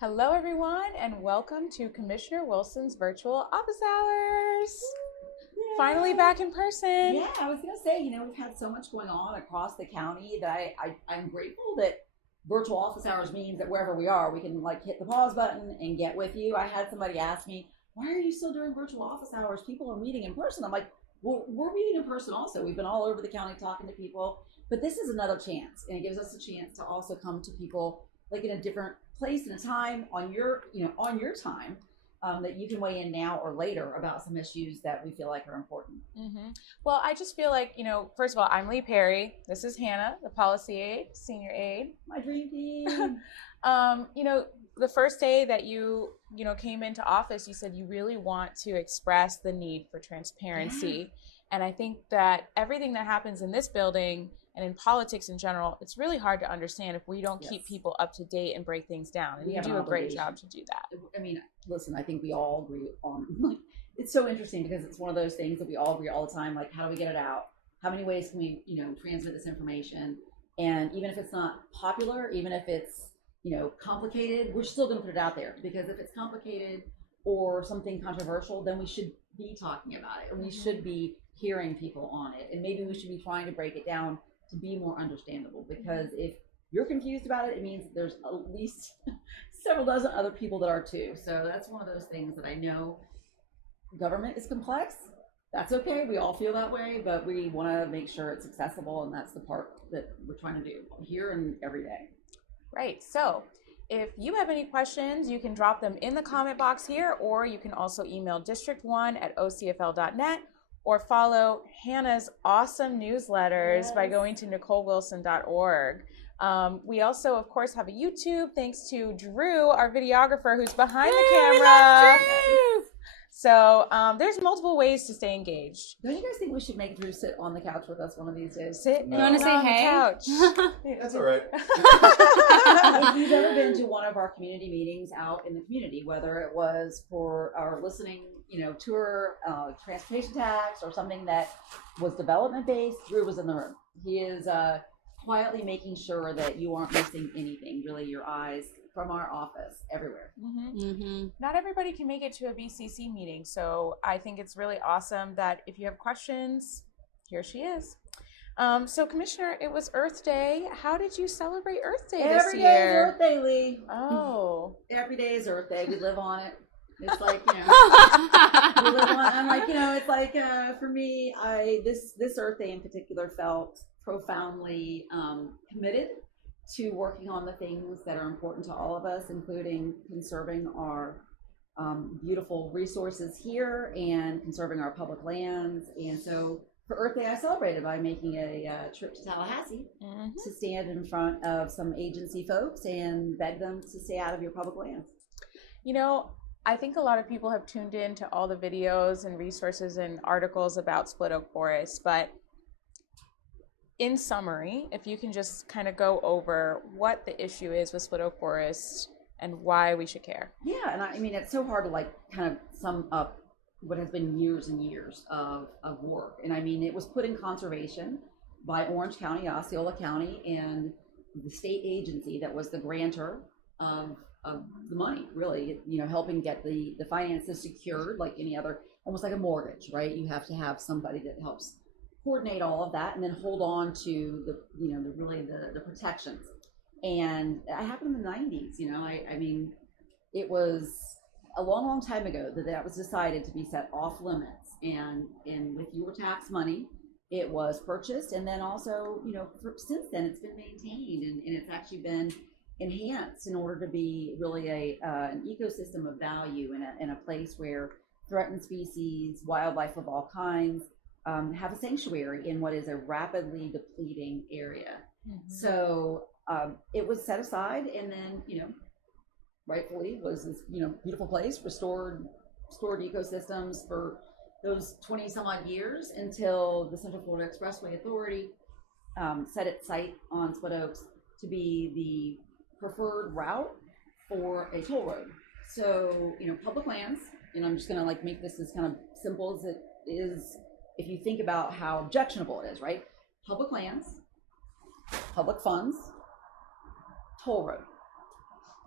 Hello, everyone, and welcome to Commissioner Wilson's virtual office hours. Yay. Finally back in person. Yeah, I was going to say, we've had so much going on across the county that I'm grateful that virtual office hours means that wherever we are, we can hit the pause button and get with you. I had somebody ask me, why are you still doing virtual office hours? People are meeting in person. I'm like, well, we're meeting in person also. We've been all over the county talking to people, but this is another chance, and it gives us a chance to also come to people in a different place and a time on your time that you can weigh in now or later about some issues that we feel like are important. Mm-hmm. Well, I just feel like, first of all, I'm Lee Perry. This is Hannah, the policy aide, senior aide. My dream team. The first day that you came into office, you said you really want to express the need for transparency. Yeah. And I think that everything that happens in this building and in politics in general, it's really hard to understand if we don't keep people up to date and break things down. And you do a great job to do that. I mean, listen, I think we all agree on, it's so interesting because it's one of those things that we all agree all the time, how do we get it out? How many ways can we, transmit this information? And even if it's not popular, even if it's, complicated, we're still going to put it out there, because if it's complicated or something controversial, then we should be talking about it, or we should be hearing people on it. And maybe we should be trying to break it down to be more understandable, because if you're confused about it, it means there's at least several dozen other people that are too. So that's one of those things that I know government is complex. That's okay. We all feel that way, but we want to make sure it's accessible, and that's the part that we're trying to do here and every day. Right. So if you have any questions, you can drop them in the comment box here, or you can also email district1@ocfl.net, or follow Hannah's awesome newsletters by going to NicoleWilson.org. We also, of course, have a YouTube, thanks to Drew, our videographer, who's behind the camera. So there's multiple ways to stay engaged. Don't you guys think we should make Drew sit on the couch with us one of these days? You want to say hey? Couch. That's all right. If you've ever been to one of our community meetings out in the community, whether it was for our listening, tour, transportation tax, or something that was development based, Drew was in the room. He is quietly making sure that you aren't missing anything. Really, your eyes from our office everywhere. Not everybody can make it to a BCC meeting, so I think it's really awesome that if you have questions, here she is. So Commissioner, it was Earth Day. How did you celebrate Earth Day this year? Every day is Earth Day, Lee. Oh. Every day is Earth Day. We live on it. It's we live on. I'm it's for me, this Earth Day in particular felt profoundly committed to working on the things that are important to all of us, including conserving our beautiful resources here and conserving our public lands. And so for Earth Day, I celebrated by making a trip to Tallahassee to stand in front of some agency folks and beg them to stay out of your public lands. I think a lot of people have tuned in to all the videos and resources and articles about split oak forests, but in summary, if you can just kind of go over what the issue is with split oak forests and why we should care. Yeah, and I mean, it's so hard to kind of sum up what has been years and years of work. And I mean, it was put in conservation by Orange County, Osceola County, and the state agency that was the grantor of the money, really, helping get the finances secured like any other, almost like a mortgage, right? You have to have somebody that helps coordinate all of that and then hold on to the protections. And it happened in the 90s. I mean, it was a long time ago that was decided to be set off limits, and with your tax money it was purchased, and then also since then it's been maintained and it's actually been enhanced in order to be really an ecosystem of value in a place where threatened species, wildlife of all kinds have a sanctuary in what is a rapidly depleting area. So it was set aside, and then rightfully was this beautiful place, restored ecosystems for those 20 some odd years until the Central Florida Expressway Authority set its sight on split oaks to be the preferred route for a toll road. So public lands, and I'm just gonna make this as kind of simple as it is if you think about how objectionable it is, right? Public lands, public funds, toll road.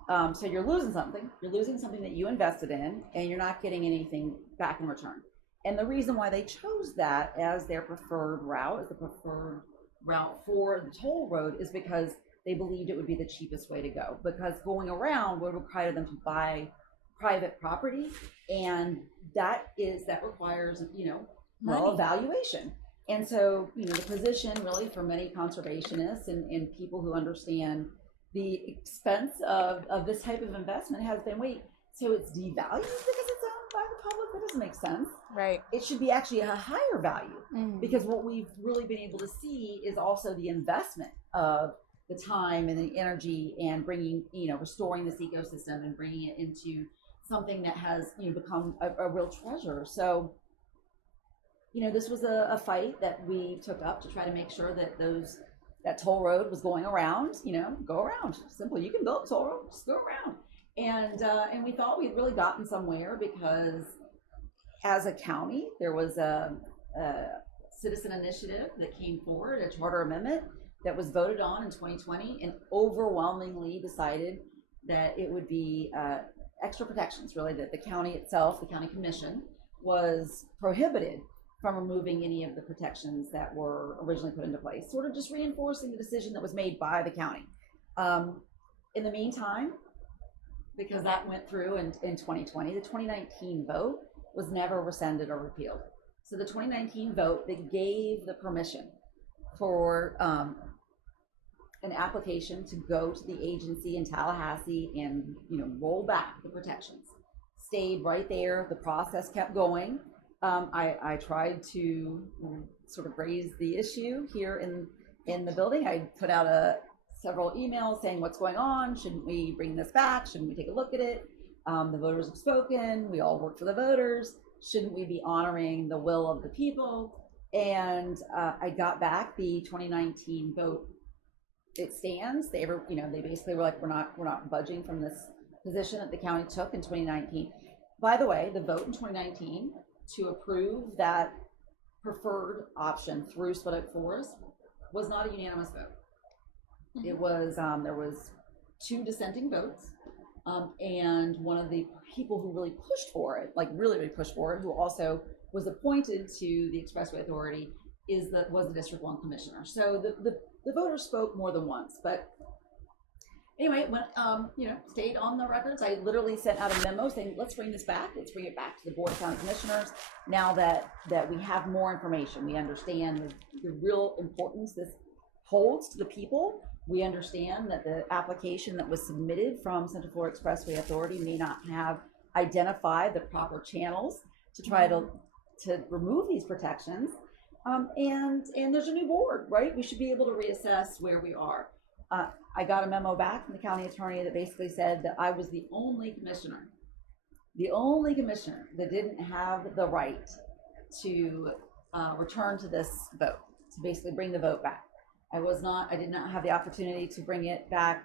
So you're losing something. You're losing something that you invested in, and you're not getting anything back in return. And the reason why they chose that as their preferred route, as the preferred route for the toll road, is because they believed it would be the cheapest way to go. Because going around would require them to buy private property, and that requires, evaluation. And so, the position really for many conservationists and people who understand the expense of this type of investment has been, wait, so it's devalued because it's owned by the public? That doesn't make sense. Right. It should be actually a higher value, because what we've really been able to see is also the investment of the time and the energy and bringing, restoring this ecosystem and bringing it into something that has, become a real treasure. So, this was a fight that we took up to try to make sure that that toll road was going around, go around. Simple. You can build a toll road, just go around. And we thought we'd really gotten somewhere, because as a county, there was a citizen initiative that came forward, a charter amendment that was voted on in 2020 and overwhelmingly decided that it would be extra protections, really, that the county itself, the county commission, was prohibited from removing any of the protections that were originally put into place, sort of just reinforcing the decision that was made by the county. In the meantime, because that went through in 2020, the 2019 vote was never rescinded or repealed. So the 2019 vote that gave the permission for an application to go to the agency in Tallahassee and roll back the protections stayed right there. The process kept going. I tried to sort of raise the issue here in the building. I put out several emails saying, what's going on? Shouldn't we bring this back? Shouldn't we take a look at it? The voters have spoken. We all work for the voters. Shouldn't we be honoring the will of the people? And I got back the 2019 vote. It stands. They basically were like, we're not budging from this position that the county took in 2019. By the way, the vote in 2019 to approve that preferred option through Split Oak Forest was not a unanimous vote. It was there was 2 dissenting votes, and one of the people who really pushed for it, really pushed for it, who also was appointed to the Expressway Authority, was the District 1 commissioner. So the voters spoke more than once, but anyway, went, stayed on the records. I literally sent out a memo saying, let's bring this back. Let's bring it back to the Board of County Commissioners. Now that we have more information, we understand the real importance this holds to the people. We understand that the application that was submitted from Central Florida Expressway Authority may not have identified the proper channels to try to remove these protections. And there's a new board, right? We should be able to reassess where we are. I got a memo back from the county attorney that basically said that I was the only commissioner that didn't have the right to return to this vote, to basically bring the vote back. I did not have the opportunity to bring it back,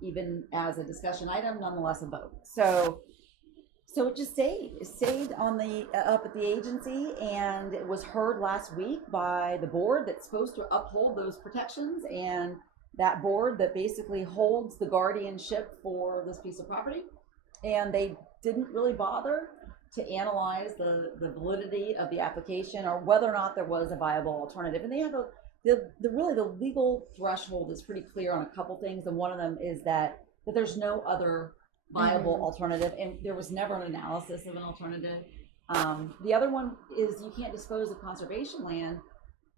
even as a discussion item, nonetheless a vote. So it just stayed on up at the agency, and it was heard last week by the board that's supposed to uphold those protections, and that board that basically holds the guardianship for this piece of property. And they didn't really bother to analyze the validity of the application or whether or not there was a viable alternative. And they have the legal threshold is pretty clear on a couple things, and one of them is that there's no other viable alternative, and there was never an analysis of an alternative. The other one is you can't dispose of conservation land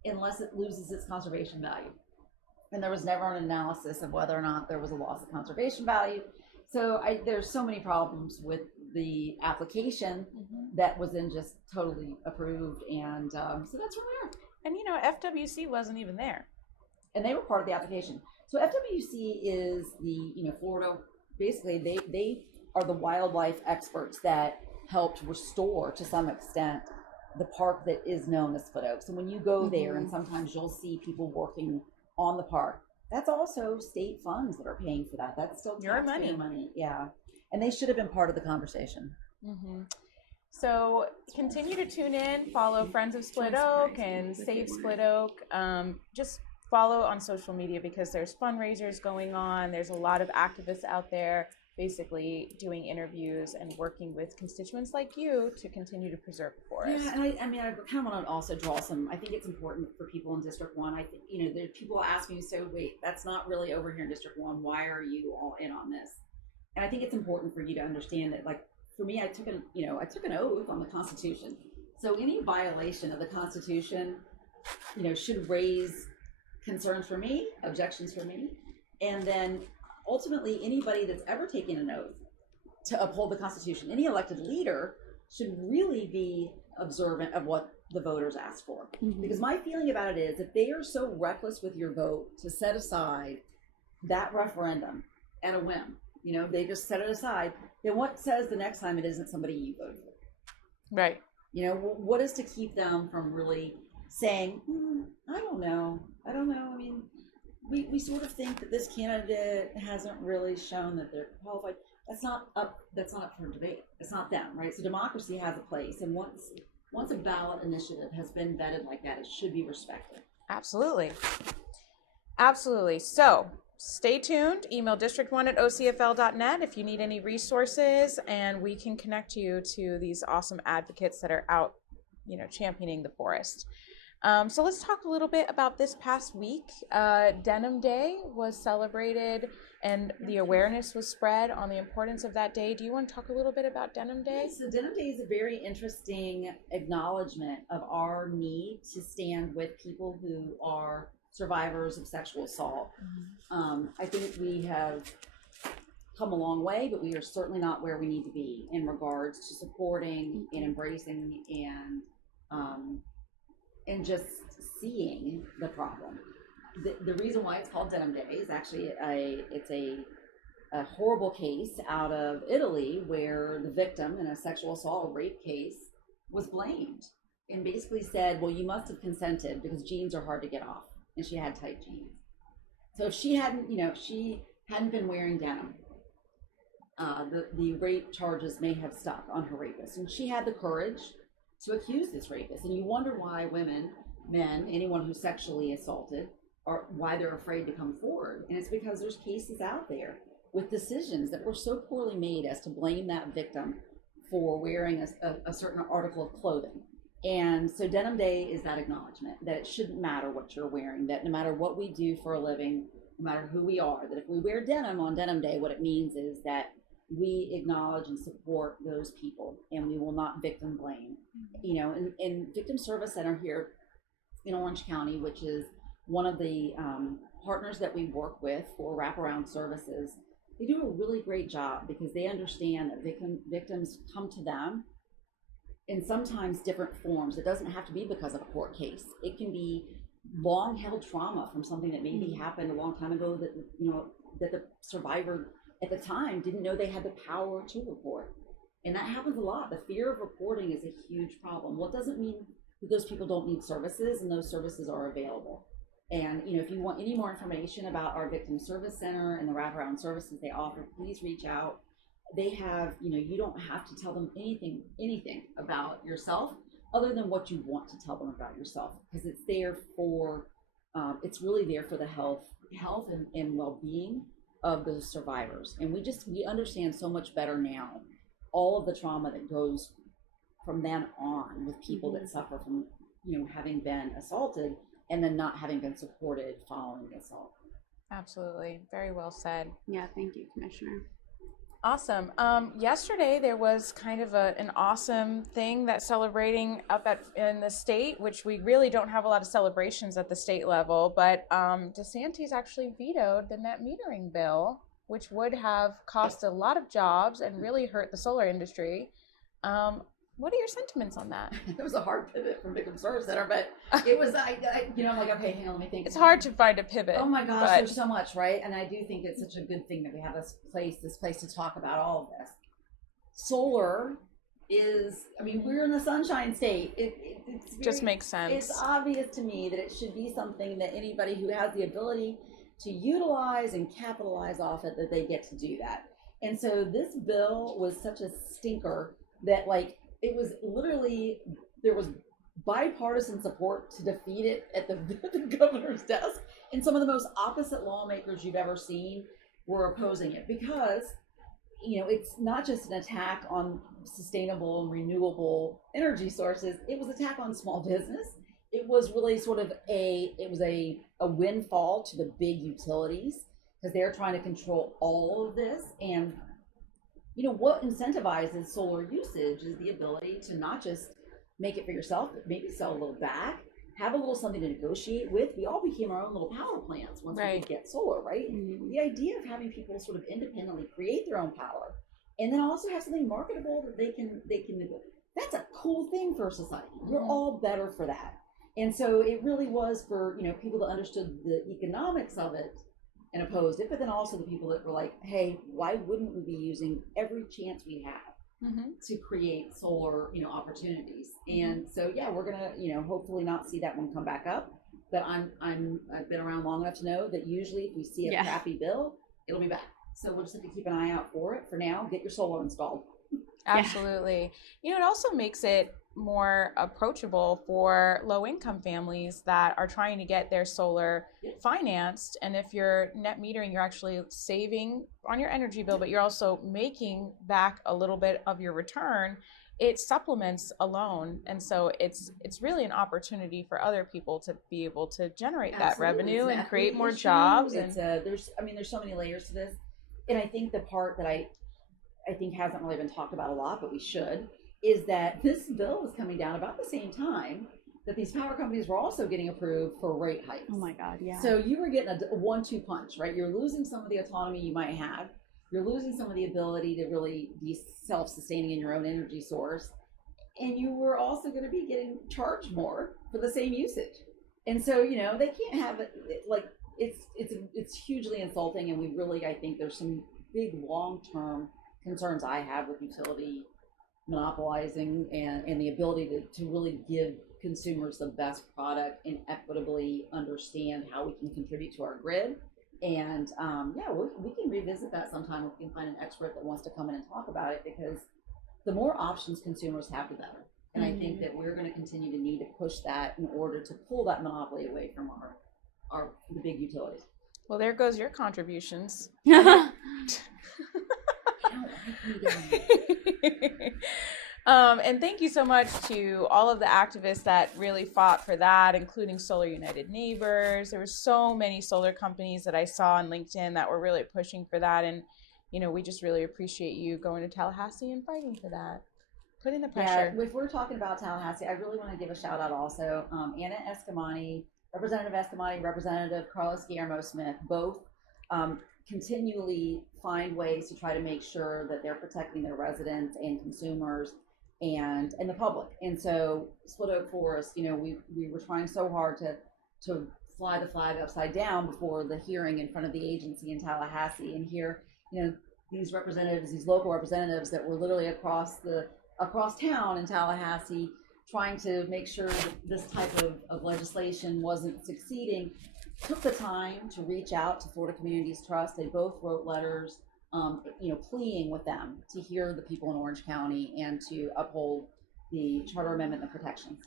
unless it loses its conservation value, and there was never an analysis of whether or not there was a loss of conservation value. So there's so many problems with the application that was then just totally approved, and so that's where we are. And FWC wasn't even there, and they were part of the application. So FWC is the Florida. Basically, they are the wildlife experts that helped restore, to some extent, the park that is known as Split Oak. So when you go there, and sometimes you'll see people working on the park, that's also state funds that are paying for that. That's still your money. Yeah, and they should have been part of the conversation. So continue to tune in, follow Friends of Split Oak and Save Split Oak. Just follow on social media because there's fundraisers going on. There's a lot of activists out there basically doing interviews and working with constituents like you to continue to preserve the forest. Yeah, and I kind of want to also draw some, I think it's important for people in District 1. I think, there people ask me, so wait, that's not really over here in District 1. Why are you all in on this? And I think it's important for you to understand that, like, for me, I took an oath on the Constitution. So any violation of the Constitution, should raise concerns for me, objections for me. And then ultimately, anybody that's ever taken an oath to uphold the Constitution, any elected leader should really be observant of what the voters ask for. Mm-hmm. Because my feeling about it is, if they are so reckless with your vote to set aside that referendum at a whim, they just set it aside, then what says the next time it isn't somebody you voted for? Right. What is to keep them from really saying, I don't know. I mean, we sort of think that this candidate hasn't really shown that they're qualified. That's not up for debate. It's not them, right? So democracy has a place, and once a ballot initiative has been vetted like that, it should be respected. Absolutely. So stay tuned. Email district1@ocfl.net if you need any resources, and we can connect you to these awesome advocates that are out, championing the forest. So let's talk a little bit about this past week. Denim Day was celebrated and the awareness was spread on the importance of that day. Do you want to talk a little bit about Denim Day? So Denim Day is a very interesting acknowledgement of our need to stand with people who are survivors of sexual assault. Mm-hmm. I think we have come a long way, but we are certainly not where we need to be in regards to supporting and embracing and just seeing the problem. The reason why it's called Denim Day is actually it's a horrible case out of Italy where the victim in a sexual assault rape case was blamed and basically said, well, you must have consented because jeans are hard to get off, and she had tight jeans. So if she hadn't been wearing denim, the rape charges may have stuck on her rapist, and she had the courage to accuse this rapist. And you wonder why women, men, anyone who's sexually assaulted, why they're afraid to come forward. And it's because there's cases out there with decisions that were so poorly made as to blame that victim for wearing a certain article of clothing. And so Denim Day is that acknowledgement that it shouldn't matter what you're wearing, that no matter what we do for a living, no matter who we are, that if we wear denim on Denim Day, what it means is that we acknowledge and support those people, and we will not victim blame. And Victim Service Center here in Orange County, which is one of the partners that we work with for wraparound services, they do a really great job because they understand that victims come to them in sometimes different forms. It doesn't have to be because of a court case. It can be long held trauma from something that maybe happened a long time ago that the survivor at the time didn't know they had the power to report. And that happens a lot. The fear of reporting is a huge problem. Well, it doesn't mean that those people don't need services, and those services are available. And if you want any more information about our Victim Service Center and the wraparound services they offer, please reach out. They have, you don't have to tell them anything about yourself other than what you want to tell them about yourself, because it's there for, it's really there for the health and well-being of those survivors. And we understand so much better now all of the trauma that goes from then on with people that suffer from, having been assaulted and then not having been supported following the assault. Absolutely. Very well said. Yeah, thank you, Commissioner. Awesome. Yesterday there was kind of an awesome thing that's celebrating up in the state, which we really don't have a lot of celebrations at the state level, but DeSantis actually vetoed the net metering bill, which would have cost a lot of jobs and really hurt the solar industry. What are your sentiments on that? It was a hard pivot from Victim Service Center, but it was, I'm like, okay, hang on, let me think. It's hard to find a pivot. Oh my gosh, there's so much, right? And I do think it's such a good thing that we have this place to talk about all of this. Solar is, we're in the Sunshine State. It's just makes sense. It's obvious to me that it should be something that anybody who has the ability to utilize and capitalize off it, that they get to do that. And so this bill was such a stinker that, like, it was literally, there was bipartisan support to defeat it at the governor's desk. And some of the most opposite lawmakers you've ever seen were opposing it because, it's not just an attack on sustainable and renewable energy sources. It was an attack on small business. It was really sort of a windfall to the big utilities because they're trying to control all of this. And, what incentivizes solar usage is the ability to not just make it for yourself, but maybe sell a little back, have a little something to negotiate with. We all became our own little power plants once we could get solar, right? Mm-hmm. The idea of having people sort of independently create their own power and then also have something marketable that they can that's a cool thing for society. Mm-hmm. We're all better for that. And so it really was for, people that understood the economics of it and opposed it, but then also the people that were like, hey, why wouldn't we be using every chance we have to create solar, opportunities? And so, yeah, we're gonna, hopefully not see that one come back up. But I've been around long enough to know that usually if we see a crappy bill, it'll be back. So we'll just have to keep an eye out for it. For now, get your solar installed. Absolutely. It also makes it more approachable for low-income families that are trying to get their solar financed. And if you're net metering, you're actually saving on your energy bill, but you're also making back a little bit of your return. It supplements a loan, and so it's really an opportunity for other people to be able to generate that revenue and create more jobs. And there's so many layers to this, and I think the part that I think hasn't really been talked about a lot, but we should, is that this bill was coming down about the same time that these power companies were also getting approved for rate hikes. Oh my God, yeah. So you were getting a 1-2 punch, right? You're losing some of the autonomy you might have. You're losing some of the ability to really be self-sustaining in your own energy source. And you were also going to be getting charged more for the same usage. And so, they can't have it, like, it's hugely insulting. And we really, I think there's some big long-term concerns I have with utility monopolizing and the ability to really give consumers the best product and equitably understand how we can contribute to our grid. And we can revisit that sometime. We can find an expert that wants to come in and talk about it, because the more options consumers have, the better. And I think that we're going to continue to need to push that in order to pull that monopoly away from the big utilities. Well, there goes your contributions. And thank you so much to all of the activists that really fought for that, including Solar United Neighbors. There were so many solar companies that I saw on LinkedIn that were really pushing for that. And, we just really appreciate you going to Tallahassee and fighting for that, putting the pressure. Yeah, if we're talking about Tallahassee, I really want to give a shout out also. Anna Escamani, Representative Carlos Guillermo Smith, both continually find ways to try to make sure that they're protecting their residents and consumers and the public. And so Split Oak Forest, we were trying so hard to fly the flag upside down before the hearing in front of the agency in Tallahassee. And here, these local representatives that were literally across town in Tallahassee trying to make sure that this type of legislation wasn't succeeding, took the time to reach out to Florida Communities Trust. They both wrote letters, pleading with them to hear the people in Orange County and to uphold the charter amendment and the protections.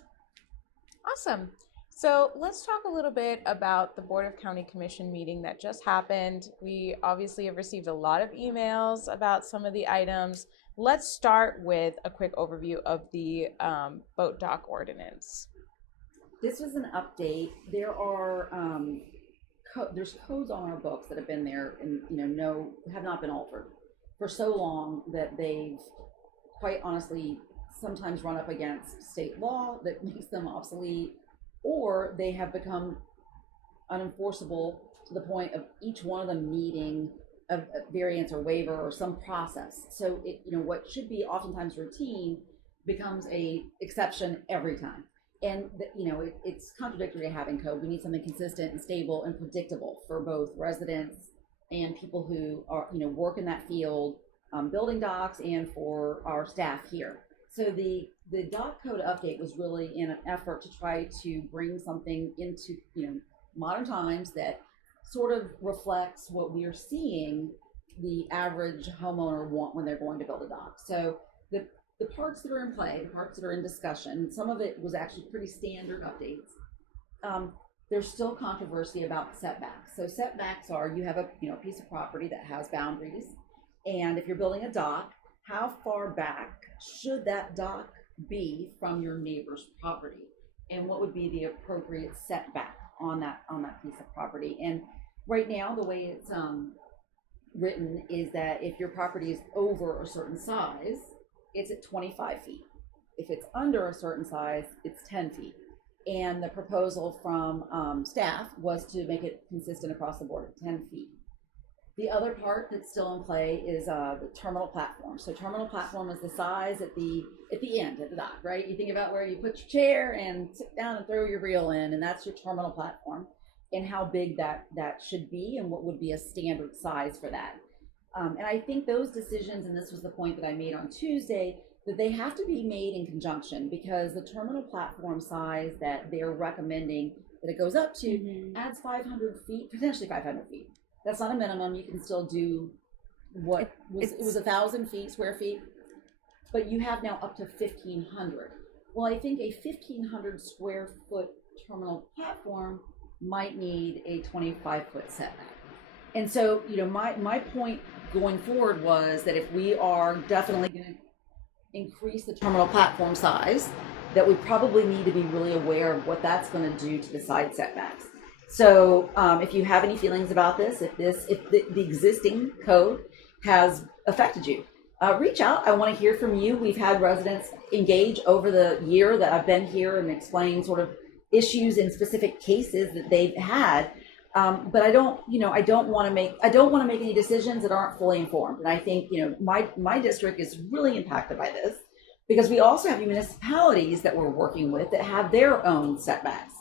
Awesome. So let's talk a little bit about the Board of County Commission meeting that just happened. We obviously have received a lot of emails about some of the items. Let's start with a quick overview of the boat dock ordinance. This was an update. There are there's codes on our books that have been there and have not been altered for so long that they've quite honestly sometimes run up against state law that makes them obsolete, or they have become unenforceable to the point of each one of them needing a variance or waiver or some process. So what should be oftentimes routine becomes a exception every time. And it's contradictory to having code. We need something consistent and stable and predictable for both residents and people who are work in that field, building docks, and for our staff here. So the dock code update was really in an effort to try to bring something into modern times that sort of reflects what we are seeing the average homeowner want when they're going to build a dock. So the parts that are in play, the parts that are in discussion, some of it was actually pretty standard updates. There's still controversy about setbacks. So setbacks are, you have a piece of property that has boundaries, and if you're building a dock, how far back should that dock be from your neighbor's property, and what would be the appropriate setback on that piece of property? And right now, the way it's written is that if your property is over a certain size, it's at 25 feet. If it's under a certain size, it's 10 feet. And the proposal from staff was to make it consistent across the board at 10 feet. The other part that's still in play is the terminal platform. So terminal platform is the size at the end, at the dock, right? You think about where you put your chair and sit down and throw your reel in, and that's your terminal platform, and how big that should be and what would be a standard size for that. And I think those decisions, and this was the point that I made on Tuesday, that they have to be made in conjunction, because the terminal platform size that they're recommending that it goes up to adds 500 feet, potentially 500 feet. That's not a minimum. You can still do what it was 1,000 square feet, but you have now up to 1,500. Well, I think a 1,500 square foot terminal platform might need a 25-foot setback. And so, my point going forward was that if we are definitely going to increase the terminal platform size, that we probably need to be really aware of what that's going to do to the side setbacks. So if you have any feelings about this, if the existing code has affected you, reach out. I want to hear from you. We've had residents engage over the year that I've been here and explain sort of issues in specific cases that they've had. But I don't want to make any decisions that aren't fully informed. And I think, my district is really impacted by this, because we also have municipalities that we're working with that have their own setbacks.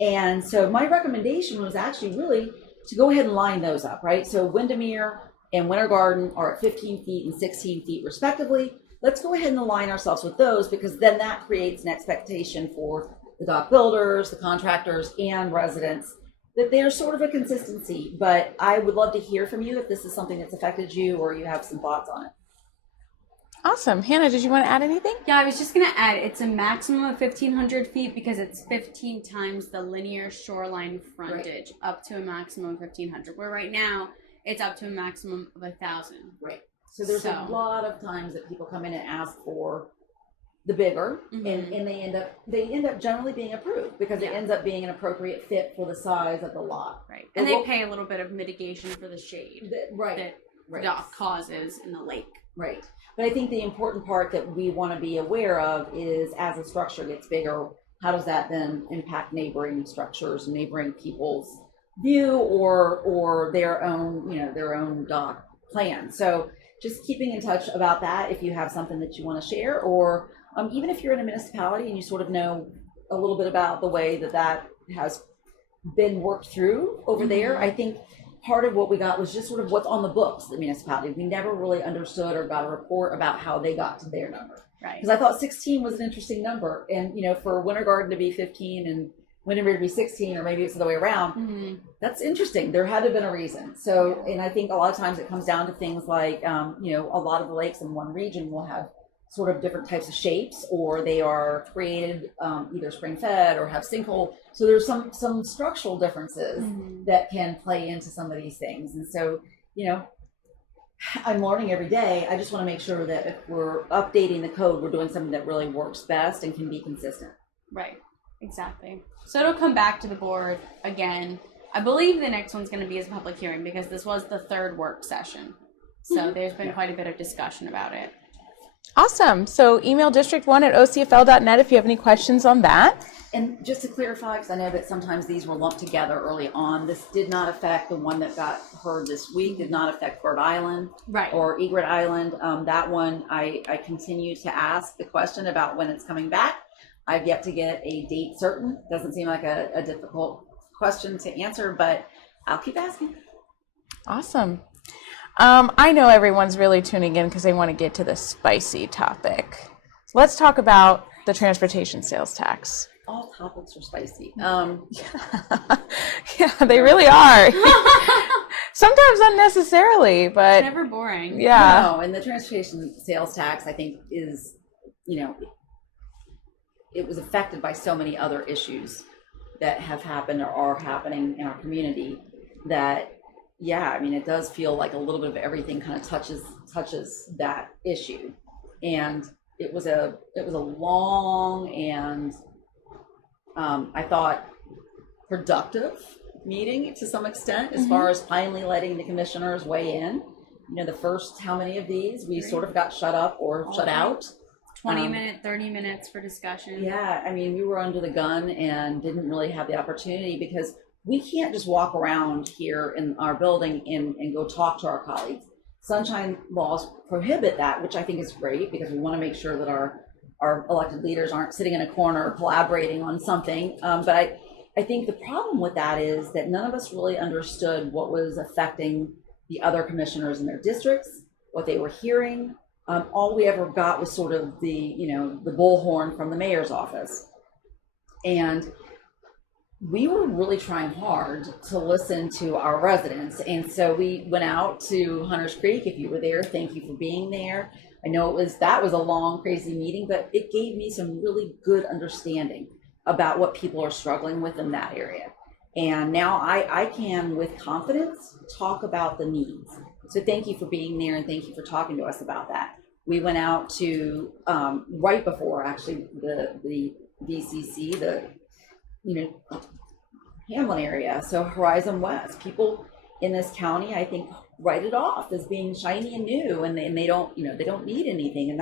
And so my recommendation was actually really to go ahead and line those up, right? So Windermere and Winter Garden are at 15 feet and 16 feet respectively. Let's go ahead and align ourselves with those, because then that creates an expectation for the dock builders, the contractors, and residents, that there's sort of a consistency. But I would love to hear from you if this is something that's affected you or you have some thoughts on it. Awesome. Hannah, did you want to add anything? Yeah, I was just going to add, it's a maximum of 1,500 feet because it's 15 times the linear shoreline frontage, up to a maximum of 1,500. Where right now, it's up to a maximum of 1,000. Right. So there's a lot of times that people come in and ask for the bigger, and they end up generally being approved, because it ends up being an appropriate fit for the size of the lot. Right. And they pay a little bit of mitigation for the shade that the dock causes in the lake. Right. But I think the important part that we want to be aware of is, as a structure gets bigger, how does that then impact neighboring structures, neighboring people's view or their own dock plan. So just keeping in touch about that if you have something that you want to share, or even if you're in a municipality and you sort of know a little bit about the way that has been worked through over there. I think part of what we got was just sort of what's on the books, the municipality. We never really understood or got a report about how they got to their number. Right. Because I thought 16 was an interesting number. And, for Winter Garden to be 15 and Windermere to be 16, or maybe it's the other way around, that's interesting. There had to have been a reason. So, and I think a lot of times it comes down to things like, a lot of the lakes in one region will have sort of different types of shapes, or they are created either spring fed or have sinkhole. So there's some structural differences that can play into some of these things. And so, I'm learning every day. I just want to make sure that if we're updating the code, we're doing something that really works best and can be consistent. Right. Exactly. So it'll come back to the board again. I believe the next one's going to be as a public hearing, because this was the third work session. So there's been quite a bit of discussion about it. Awesome. So email district1@ocfl.net if you have any questions on that. And just to clarify, because I know that sometimes these were lumped together early on, this did not affect the one that got heard this week, did not affect Bird Island or Egret Island. That one, I continue to ask the question about when it's coming back. I've yet to get a date certain. Doesn't seem like a difficult question to answer, but I'll keep asking. Awesome. I know everyone's really tuning in because they want to get to the spicy topic. So let's talk about the transportation sales tax. All topics are spicy. Yeah, they really are. Sometimes unnecessarily, but It's never boring. Yeah. No, and the transportation sales tax, I think, is it was affected by so many other issues that have happened or are happening in our community that, yeah, I mean, it does feel like a little bit of everything kind of touches that issue. And it was a long and I thought productive meeting to some extent, as far as finally letting the commissioners weigh in. The first, how many of these we sort of got shut up or shut out? 30 minutes for discussion. Yeah, I mean, we were under the gun and didn't really have the opportunity, because we can't just walk around here in our building and go talk to our colleagues. Sunshine laws prohibit that, which I think is great, because we want to make sure that our elected leaders aren't sitting in a corner collaborating on something. But I think the problem with that is that none of us really understood what was affecting the other commissioners in their districts, what they were hearing. All we ever got was sort of the bullhorn from the mayor's office. And we were really trying hard to listen to our residents. And so we went out to Hunters Creek. If you were there, thank you for being there. I know that was a long, crazy meeting, but it gave me some really good understanding about what people are struggling with in that area. And now I can, with confidence, talk about the needs. So thank you for being there, and thank you for talking to us about that. We went out to, right before actually the BCC, Hamlin area, so Horizon West. People in this county, I think, write it off as being shiny and new, and they don't need anything. And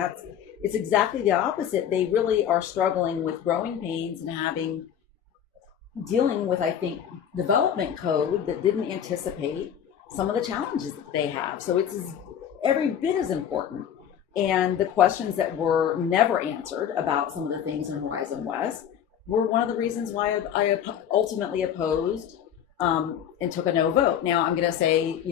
it's exactly the opposite. They really are struggling with growing pains and dealing with, I think, development code that didn't anticipate some of the challenges that they have. So it's every bit as important. And the questions that were never answered about some of the things in Horizon West were one of the reasons why I ultimately opposed and took a no vote. Now, I'm going to say,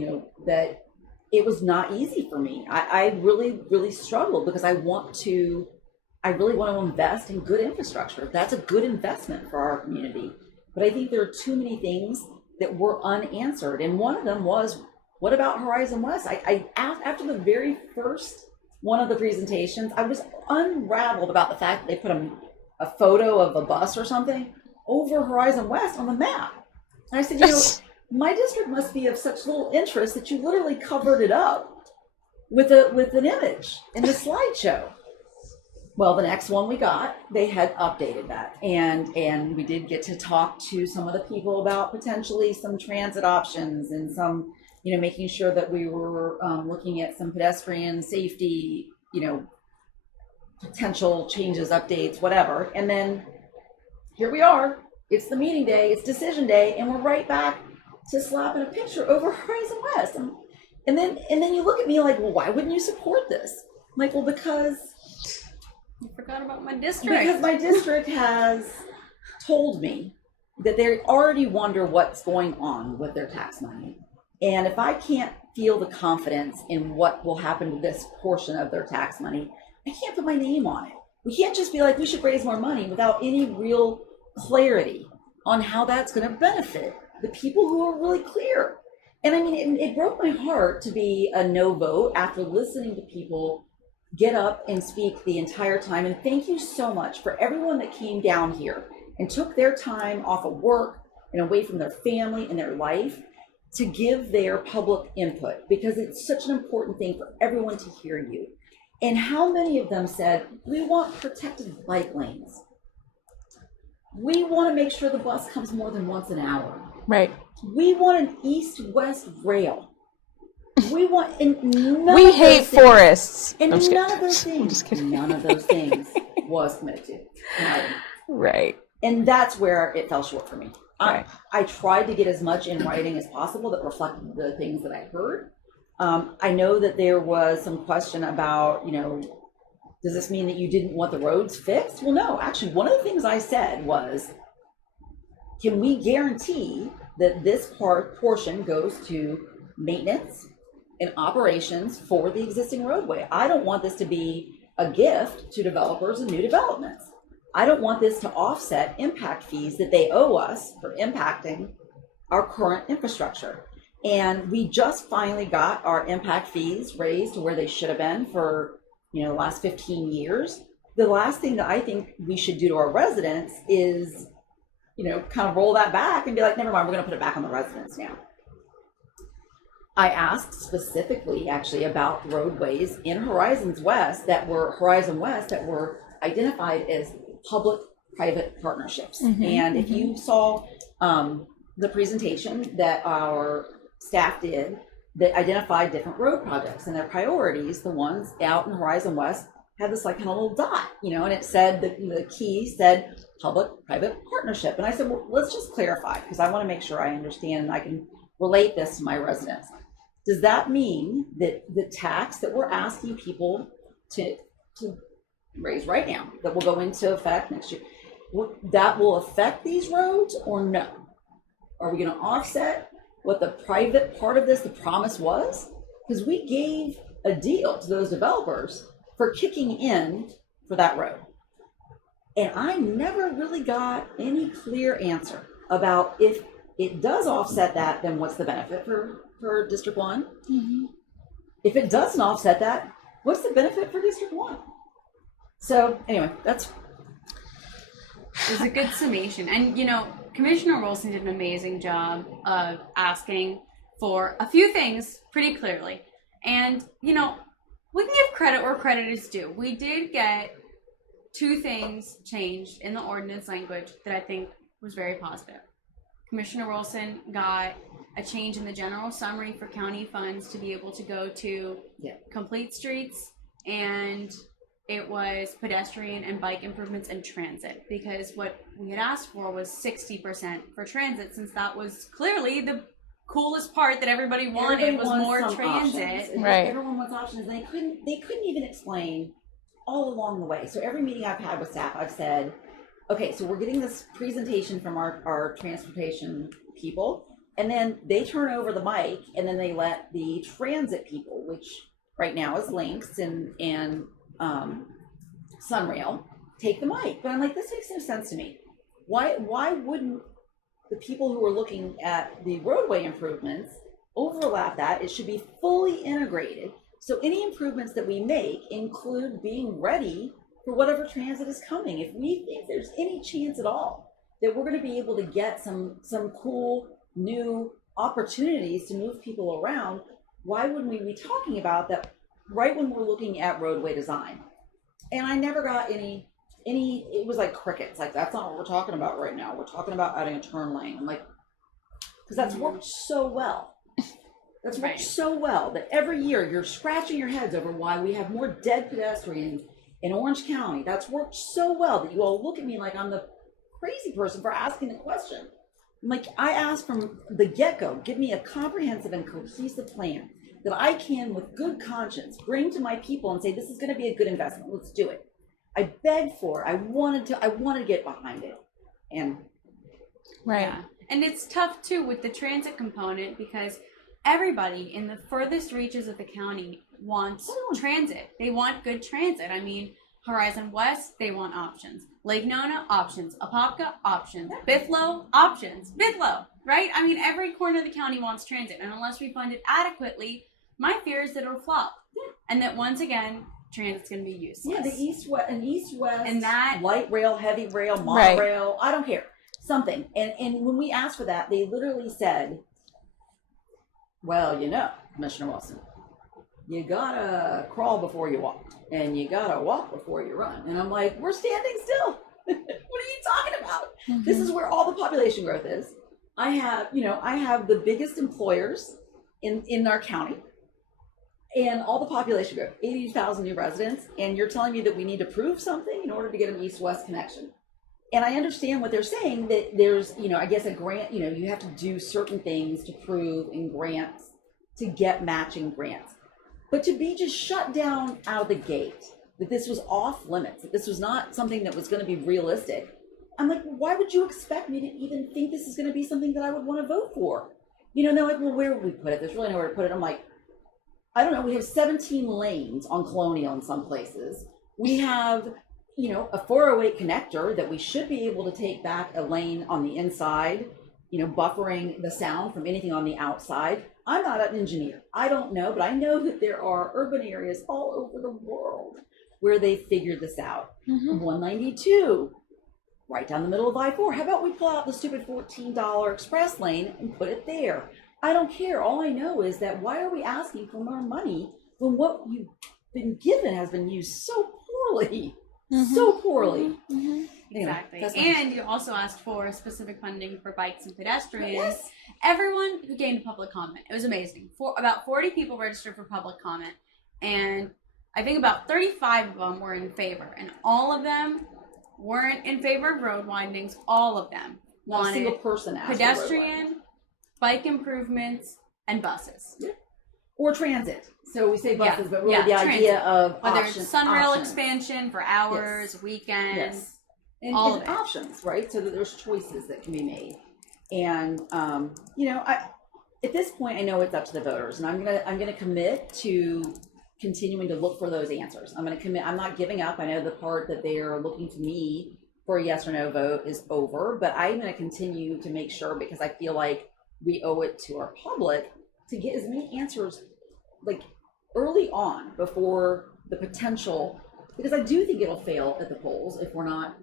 that it was not easy for me. I really, really struggled, because I really want to invest in good infrastructure. That's a good investment for our community. But I think there are too many things that were unanswered. And one of them was, what about Horizon West? After the very first one of the presentations, I was unraveled about the fact that they put a photo of a bus or something over Horizon West on the map. And I said, my district must be of such little interest that you literally covered it up with an image in the slideshow. Well, the next one we got, they had updated that. And we did get to talk to some of the people about potentially some transit options and some, making sure that we were looking at some pedestrian safety, potential changes, updates, whatever. And then here we are. It's the meeting day, it's decision day, and we're right back to slapping a picture over Horizon West. And then you look at me like, well, why wouldn't you support this? I'm like, well, because I forgot about my district. Because my district has told me that they already wonder what's going on with their tax money. And if I can't feel the confidence in what will happen to this portion of their tax money, I can't put my name on it. We can't just be like, we should raise more money without any real clarity on how that's going to benefit the people who are really clear. And I mean, it broke my heart to be a no vote after listening to people get up and speak the entire time. And thank you so much for everyone that came down here and took their time off of work and away from their family and their life to give their public input, because it's such an important thing for everyone to hear you. And how many of them said, we want protected bike lanes. We want to make sure the bus comes more than once an hour. Right. We want an east-west rail. We want, and we hate forests. And none of those things was committed to. Right. And that's where it fell short for me. Right. I tried to get as much in writing as possible that reflected the things that I heard. I know that there was some question about, does this mean that you didn't want the roads fixed? Well, no, actually, one of the things I said was, can we guarantee that this portion goes to maintenance and operations for the existing roadway? I don't want this to be a gift to developers and new developments. I don't want this to offset impact fees that they owe us for impacting our current infrastructure. And we just finally got our impact fees raised to where they should have been for the last 15 years. the last thing that I think we should do to our residents is, kind of roll that back and be like, never mind, we're going to put it back on the residents now. I asked specifically actually about roadways in Horizon West that were identified as public-private partnerships. And if you saw the presentation that our staff did that identified different road projects and their priorities, the ones out in Horizon West had this like kind of little dot, and it said, the key said public-private partnership. And I said, well, let's just clarify, because I want to make sure I understand and I can relate this to my residents. Does that mean that the tax that we're asking people to raise right now, that will go into effect next year, that will affect these roads or no? Are we going to offset what the private part of this, the promise was? Because we gave a deal to those developers for kicking in for that road. And I never really got any clear answer about if it does offset that, then what's the benefit for District 1? If it doesn't offset that, what's the benefit for District 1? So anyway, it was a good summation. And, Commissioner Wilson did an amazing job of asking for a few things pretty clearly. And, we can give credit where credit is due. We did get 2 things changed in the ordinance language that I think was very positive. Commissioner Wilson got a change in the general summary for county funds to be able to go to complete streets, and it was pedestrian and bike improvements and transit, because what we had asked for was 60% for transit, since that was clearly the coolest part that everybody wanted was more transit. Right. Everyone wants options, and they couldn't even explain all along the way. So every meeting I've had with staff, I've said, okay, so we're getting this presentation from our transportation people, and then they turn over the mic, and then they let the transit people, which right now is Lynx and Sunrail, take the mic. But I'm like, this makes no sense to me. Why wouldn't the people who are looking at the roadway improvements overlap that? It should be fully integrated. So any improvements that we make include being ready for whatever transit is coming. If we think there's any chance at all that we're going to be able to get some cool new opportunities to move people around, why wouldn't we be talking about that right when we're looking at roadway design? And I never got any, it was like crickets. Like, that's not what we're talking about right now. We're talking about adding a turn lane. I'm like, because that's worked so well. That's worked so well that every year you're scratching your heads over why we have more dead pedestrians in Orange County. That's worked so well that you all look at me like I'm the crazy person for asking the question. I'm like, I asked from the get-go, give me a comprehensive and cohesive plan that I can, with good conscience, bring to my people and say, this is going to be a good investment. Let's do it. I begged for it. I wanted to get behind it. And yeah. And it's tough too with the transit component, because everybody in the furthest reaches of the county wants transit. They want good transit. I mean, Horizon West, they want options. Lake Nona, options. Apopka, options. Bithlo, options. Bithlo, right? I mean, every corner of the county wants transit, and unless we fund it adequately, my fear is that it'll flop. And that once again, transit's going to be useless. Yeah, the east-west, and that light rail, heavy rail, monorail, I don't care. Something. And when we asked for that, they literally said, well, Commissioner Wilson, you gotta crawl before you walk, and you gotta walk before you run. And I'm like, we're standing still. What are you talking about? Mm-hmm. This is where all the population growth is. I have the biggest employers in our county, and all the population growth, 80,000 new residents, and you're telling me that we need to prove something in order to get an east-west connection. And I understand what they're saying, that there's, I guess a grant, you have to do certain things to prove in grants to get matching grants. But to be just shut down out of the gate, that this was off limits, that this was not something that was going to be realistic, I'm like, why would you expect me to even think this is going to be something that I would want to vote for? They're like, well, where would we put it? There's really nowhere to put it. I'm like, I don't know. We have 17 lanes on Colonial in some places. We have, a 408 connector that we should be able to take back a lane on the inside, buffering the sound from anything on the outside. I'm not an engineer. I don't know, but I know that there are urban areas all over the world where they figured this out. 192, right down the middle of I-4. How about we pull out the stupid $14 express lane and put it there? I don't care. All I know is that why are we asking for more money when what you've been given has been used so poorly? So poorly. Exactly. Anyway, And you also asked for specific funding for bikes and pedestrians. Yes. Everyone who gained a public comment. It was amazing. About 40 people registered for public comment, and I think about 35 of them were in favor, and all of them weren't in favor of road windings. All of them Not a wanted single person asked for road pedestrian, bike improvements, and buses. Yeah. Or transit. So we say buses, Yeah. but really Yeah, the transit. idea of Whether option, it's Sunrail options. expansion for hours, weekends. Yes. And, all and of it. options, right? So that there's choices that can be made. And at this point, I know it's up to the voters, and I'm gonna commit to continuing to look for those answers. I'm gonna commit. I'm not giving up. I know the part that they are looking to me for a yes or no vote is over, but I'm gonna continue to make sure, because I feel like we owe it to our public to get as many answers like early on before the potential, because I do think it'll fail at the polls if we're not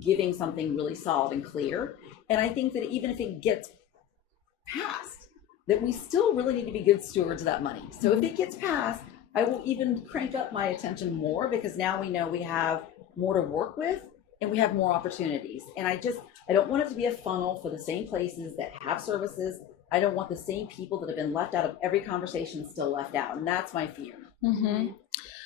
giving something really solid and clear. And I think that even if it gets passed, that we still really need to be good stewards of that money. So if it gets passed, I will even crank up my attention more, because now we know we have more to work with and we have more opportunities. And I don't want it to be a funnel for the same places that have services. I don't want the same people that have been left out of every conversation still left out. And that's my fear. And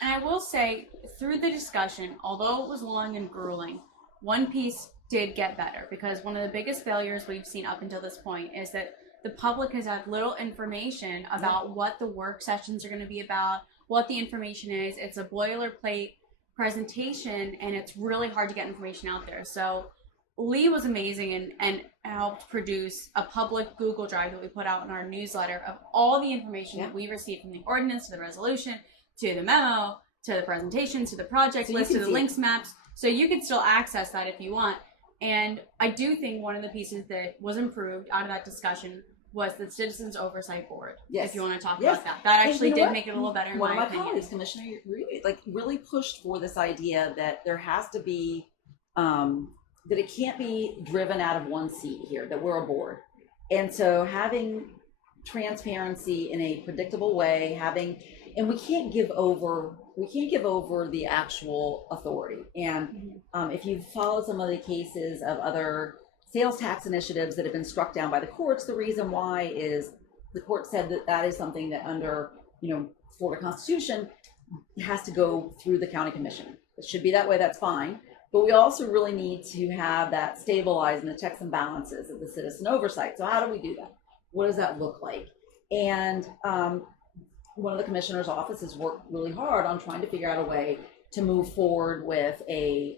I will say, through the discussion, although it was long and grueling, one piece did get better, because one of the biggest failures we've seen up until this point is that the public has had little information about what the work sessions are going to be about, what the information is. It's a boilerplate presentation, and it's really hard to get information out there. So Lee was amazing and helped produce a public Google Drive that we put out in our newsletter of all the information that we received, from the ordinance to the resolution to the memo to the presentation to the project list to the links maps. So you can still access that if you want. And I do think one of the pieces that was improved out of that discussion was the Citizens Oversight Board. Yes. If you want to talk Yes. about that. That actually And you know did what? make it a little better in One my of my opinion. colleagues, Commissioner Reed, really pushed for this idea that there has to be, that it can't be driven out of one seat here, that we're a board. And so having transparency in a predictable way, and we can't give over the actual authority. And if you've followed some of the cases of other sales tax initiatives that have been struck down by the courts, the reason why is the court said that is something that under Florida Constitution has to go through the county commission. It should be that way, that's fine. But we also really need to have that stabilized in the checks and balances of the citizen oversight. So how do we do that? What does that look like? And one of the commissioner's offices worked really hard on trying to figure out a way to move forward with a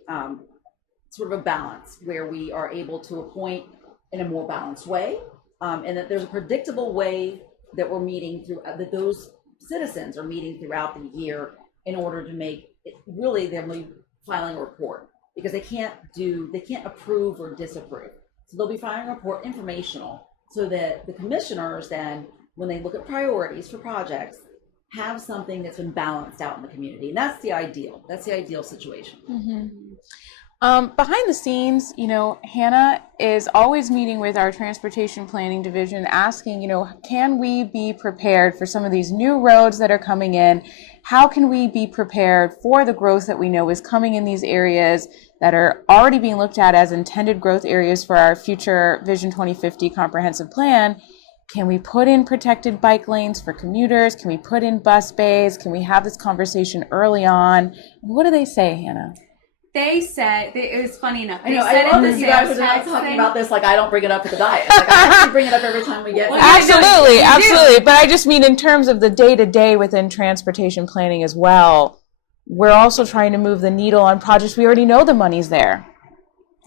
sort of a balance where we are able to appoint in a more balanced way, and that there's a predictable way that we're meeting that those citizens are meeting throughout the year in order to make it really them filing a report, because they can't approve or disapprove. So they'll be filing a report informational, so that the commissioners then, when they look at priorities for projects, have something that's been balanced out in the community. And that's the ideal situation. Behind the scenes, Hannah is always meeting with our transportation planning division, asking, can we be prepared for some of these new roads that are coming in? How can we be prepared for the growth that we know is coming in these areas that are already being looked at as intended growth areas for our future Vision 2050 comprehensive plan? Can we put in protected bike lanes for commuters? Can we put in bus bays? Can we have this conversation early on? What do they say, Hannah? They said, it was funny enough. I know, I love that you guys are not talking about this like I don't bring it up at the diet. Like I actually bring it up every time we get. Absolutely. But I just mean in terms of the day-to-day within transportation planning as well, we're also trying to move the needle on projects we already know the money's there.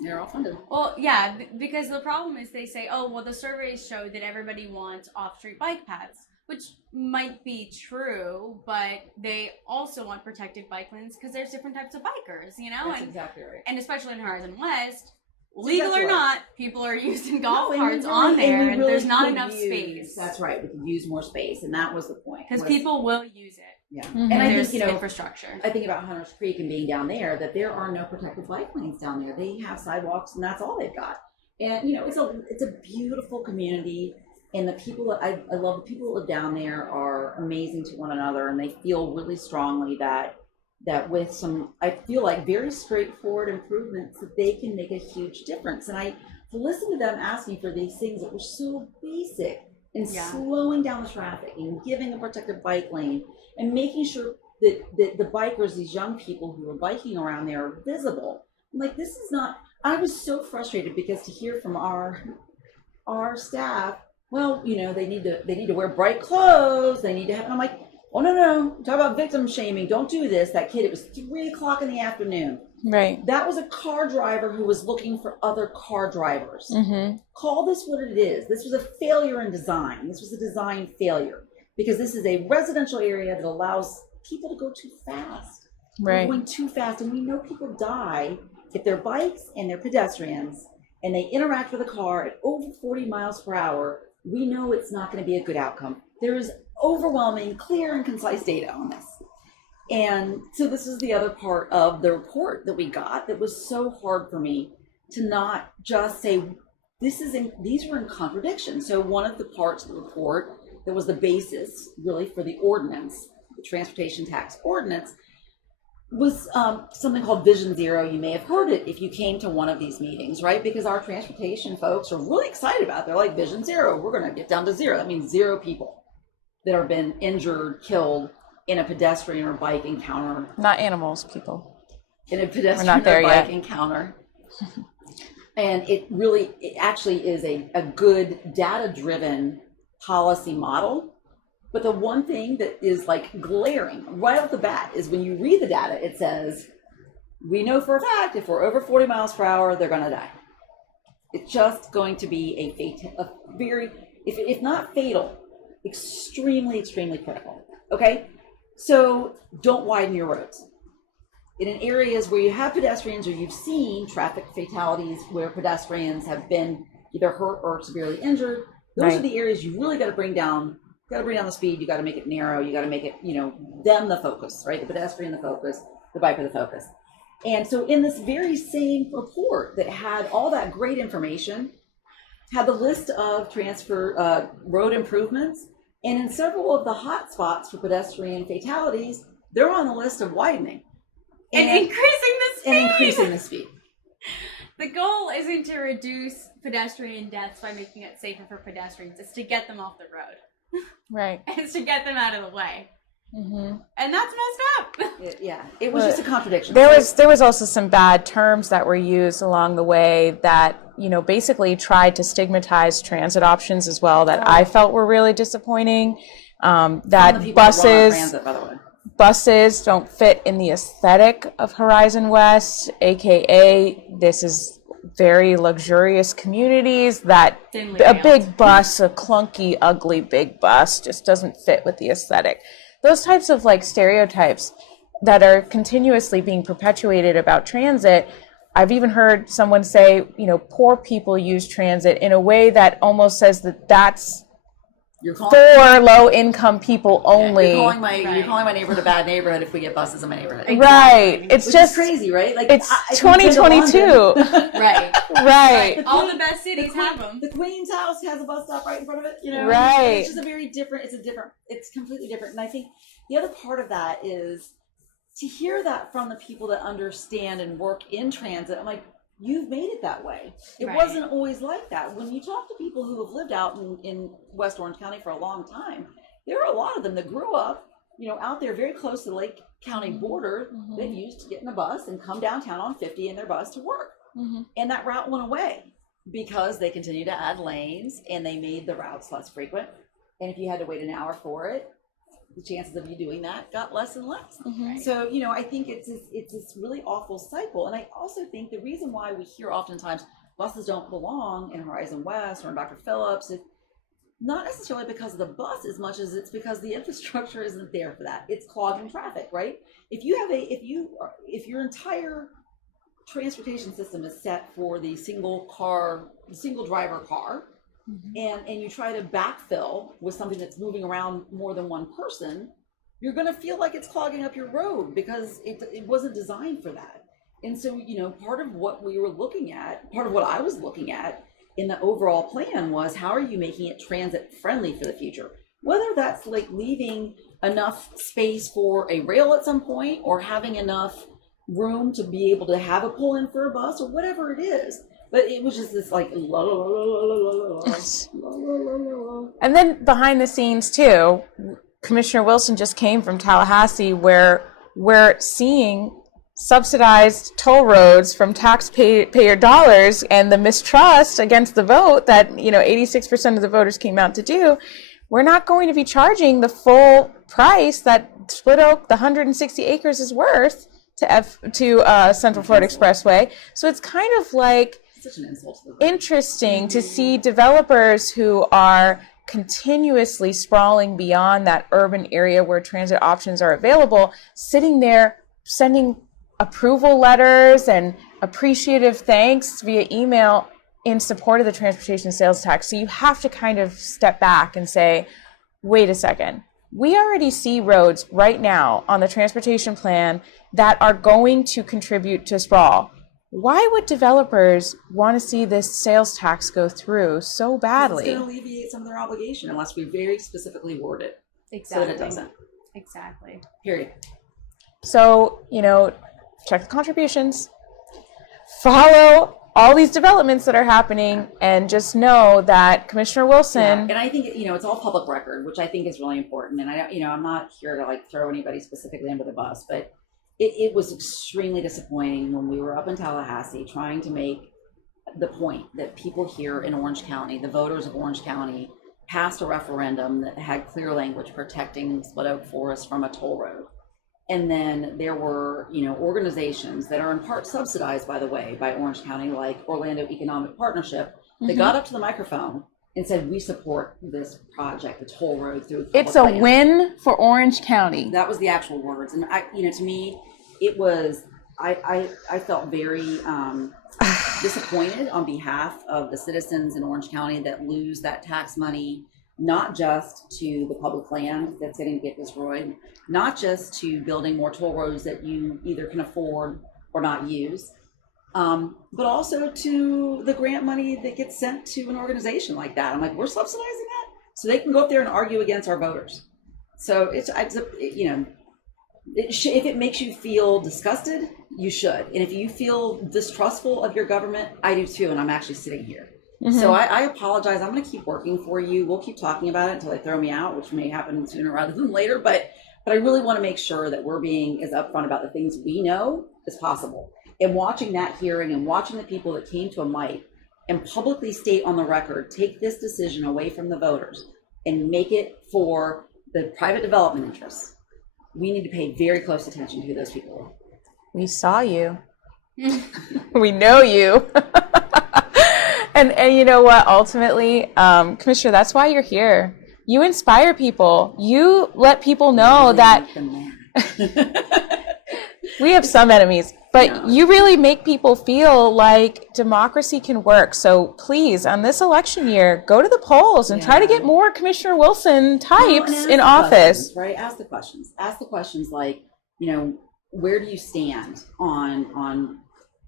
They're all funded. Well, yeah, because the problem is they say, the surveys show that everybody wants off-street bike paths, which might be true, but they also want protected bike lanes because there's different types of bikers, That's exactly right. And especially in Horizon West, legal or not, people are using golf carts really, on there, and really there's not could enough space. That's right. We could use more space, and that was the point. Because people will use it. Yeah. Mhm. And I There's think, infrastructure. I think about Hunter's Creek and being down there, that there are no protected bike lanes down there. They have sidewalks and that's all they've got. And, it's a beautiful community. And the people that I love, the people that live down there are amazing to one another. And they feel really strongly that with some, I feel like very straightforward improvements, that they can make a huge difference. And I listened to them asking for these things that were so basic, and slowing down the traffic and giving a protected bike lane and making sure that the bikers, these young people who are biking around there, are visible. I'm like, this is not, I was so frustrated because to hear from our staff, well, they need to wear bright clothes, they need to have, and I'm like, oh no, talk about victim shaming, don't do this. That kid, it was 3:00 in the afternoon. Right. That was a car driver who was looking for other car drivers. Mm-hmm. Call this what it is. This was a failure in design. This was a design failure because this is a residential area that allows people to go too fast. Right. We're going too fast, and we know people die if they're bikes and they're pedestrians and they interact with a car at over 40 miles per hour. We know it's not going to be a good outcome. There is overwhelming, clear, and concise data on this. And so this is the other part of the report that we got that was so hard for me to not just say, these were in contradiction. So one of the parts of the report that was the basis really for the ordinance, the transportation tax ordinance, was something called Vision Zero. You may have heard it if you came to one of these meetings, right? Because our transportation folks are really excited about it. They're like, Vision Zero, we're going to get down to zero. That means 0 people that have been injured, killed in a pedestrian or bike encounter. Not animals, people. In a pedestrian not there or bike yet. encounter. And it actually is a good data-driven policy model. But the one thing that is like glaring right off the bat is when you read the data, it says, we know for a fact if we're over 40 miles per hour, they're going to die. It's just going to be a very, if not fatal, extremely, extremely critical. Okay? So don't widen your roads. In areas where you have pedestrians or you've seen traffic fatalities where pedestrians have been either hurt or severely injured, those are the areas you really got to bring down. You got to bring down the speed. You got to make it narrow. You got to make it, them the focus, right? The pedestrian the focus, the biker the focus. And so in this very same report that had all that great information, had the list of road improvements, and in several of the hot spots for pedestrian fatalities, they're on the list of widening. And increasing the speed. The goal isn't to reduce pedestrian deaths by making it safer for pedestrians. It's to get them off the road. Right. It's to get them out of the way. Mm-hmm. And that's messed up. It was just a contradiction. There was also some bad terms that were used along the way that, basically tried to stigmatize transit options as well that I felt were really disappointing. That buses don't fit in the aesthetic of Horizon West, aka this is very luxurious communities that a big bus, a clunky, ugly big bus just doesn't fit with the aesthetic. Those types of stereotypes that are continuously being perpetuated about transit. I've even heard someone say, poor people use transit in a way that almost says that that's for low-income people only. You're calling my neighborhood a bad neighborhood if we get buses in my neighborhood. Exactly. Right. It's Which just is crazy, right? It's 2022. Right. All the best cities have them. The Queen's house has a bus stop right in front of it. Right. It's just it's completely different. And I think the other part of that is to hear that from the people that understand and work in transit. I'm like, you've made it that way. It wasn't always like that. When you talk to people who have lived out in West Orange County for a long time, there are a lot of them that grew up, out there very close to the Lake County border. Mm-hmm. They used to get in a bus and come downtown on 50 in their bus to work. Mm-hmm. And that route went away because they continued to add lanes and they made the routes less frequent. And if you had to wait an hour for it, the chances of you doing that got less and less. Mm-hmm. So, I think it's this really awful cycle. And I also think the reason why we hear oftentimes buses don't belong in Horizon West or in Dr. Phillips is not necessarily because of the bus as much as it's because the infrastructure isn't there for that. It's clogging traffic, right? If your entire transportation system is set for the single driver car, and you try to backfill with something that's moving around more than one person, you're going to feel like it's clogging up your road because it wasn't designed for that. And so, part of what I was looking at in the overall plan was, how are you making it transit friendly for the future? Whether that's like leaving enough space for a rail at some point, or having enough room to be able to have a pull in for a bus, or whatever it is. But it was just this like la, la, la, la, la, la, la, la. And then behind the scenes too, Commissioner Wilson just came from Tallahassee, where we're seeing subsidized toll roads from taxpayer dollars, and the mistrust against the vote that 86% of the voters came out to do. We're not going to be charging the full price that Split Oak, the 160 acres, is worth to Central Florida Expressway. So it's kind of like Such an insult to the interesting to see developers who are continuously sprawling beyond that urban area where transit options are available, sitting there sending approval letters and appreciative thanks via email in support of the transportation sales tax. So you have to kind of step back and say, wait a second. We already see roads right now on the transportation plan that are going to contribute to sprawl. Why would developers want to see this sales tax go through so badly? It's going to alleviate some of their obligation unless we very specifically word it so that it doesn't. Exactly. Period. So, check the contributions, follow all these developments that are happening, and just know that Commissioner Wilson. Yeah, and I think it's all public record, which I think is really important. And I'm not here to like throw anybody specifically under the bus, but it was extremely disappointing when we were up in Tallahassee trying to make the point that people here in Orange County, the voters of Orange County, passed a referendum that had clear language protecting Split Oak Forest from a toll road. And then there were, organizations that are in part subsidized, by the way, by Orange County, like Orlando Economic Partnership, that got up to the microphone and said, we support this project, the toll road through public It's a land. win for Orange County. That was the actual words. And to me, it was, I felt very disappointed on behalf of the citizens in Orange County that lose that tax money, not just to the public land that's going to get destroyed, not just to building more toll roads that you either can afford or not use, but also to the grant money that gets sent to an organization like that. I'm like, we're subsidizing that so they can go up there and argue against our voters. So if it makes you feel disgusted, you should. And if you feel distrustful of your government, I do too, and I'm actually sitting here. So I apologize. I'm going to keep working for you. We'll keep talking about it until they throw me out, which may happen sooner rather than later. But I really want to make sure that we're being as upfront about the things we know as possible. And watching that hearing and watching the people that came to a mic and publicly state on the record, take this decision away from the voters and make it for the private development interests. We need to pay very close attention to who those people are. We saw you. We know you. And you know what? Ultimately, Commissioner, that's why you're here. You inspire people. You let people know that we have some enemies, but you really make people feel like democracy can work. So please, on this election year, go to the polls and try to get more Commissioner Wilson types in office. Right? Ask the questions. Ask the questions like, where do you stand on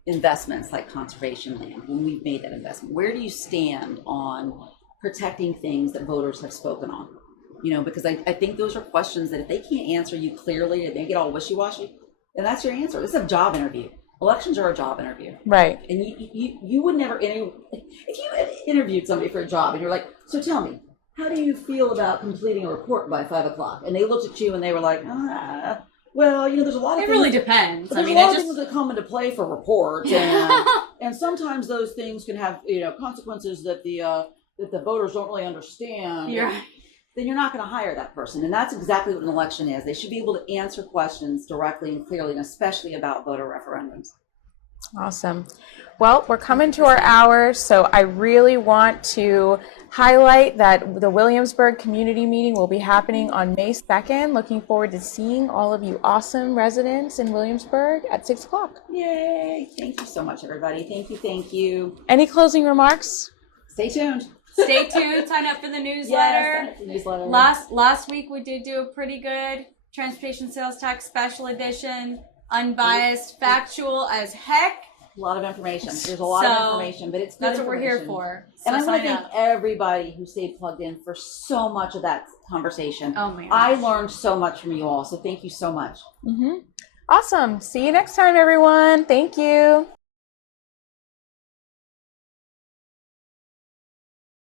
investments like conservation land when we've made that investment? Where do you stand on protecting things that voters have spoken on? Because I think those are questions that if they can't answer you clearly and they get all wishy-washy, then that's your answer. This is a job interview. Elections are a job interview. Right. And you would never, if you had interviewed somebody for a job and you're like, so tell me, how do you feel about completing a report by 5:00? And they looked at you and they were like, well, there's a lot of It things. really depends. There's a lot of things that come into play for reports, and sometimes those things can have consequences that the voters don't really understand. Then you're not going to hire that person, and that's exactly what an election is. They should be able to answer questions directly and clearly, and especially about voter referendums. Awesome. Well, we're coming to our hour, so I really want to highlight that the Williamsburg community meeting will be happening on May 2nd. Looking forward to seeing all of you awesome residents in Williamsburg at 6 o'clock. Yay! Thank you so much, everybody. Thank you. Any closing remarks? Stay tuned. Stay tuned. Sign up for the newsletter. Yes, sign up for the newsletter. Last week we did do a pretty good Transportation Sales Tax Special Edition, unbiased, factual as heck. A lot of information. There's a lot of information, but it's good That's what we're here information. for. So And I want to sign thank up. everybody who stayed plugged in for so much of that conversation. Oh my gosh. I learned so much from you all, so thank you so much. Awesome. See you next time, everyone. Thank you.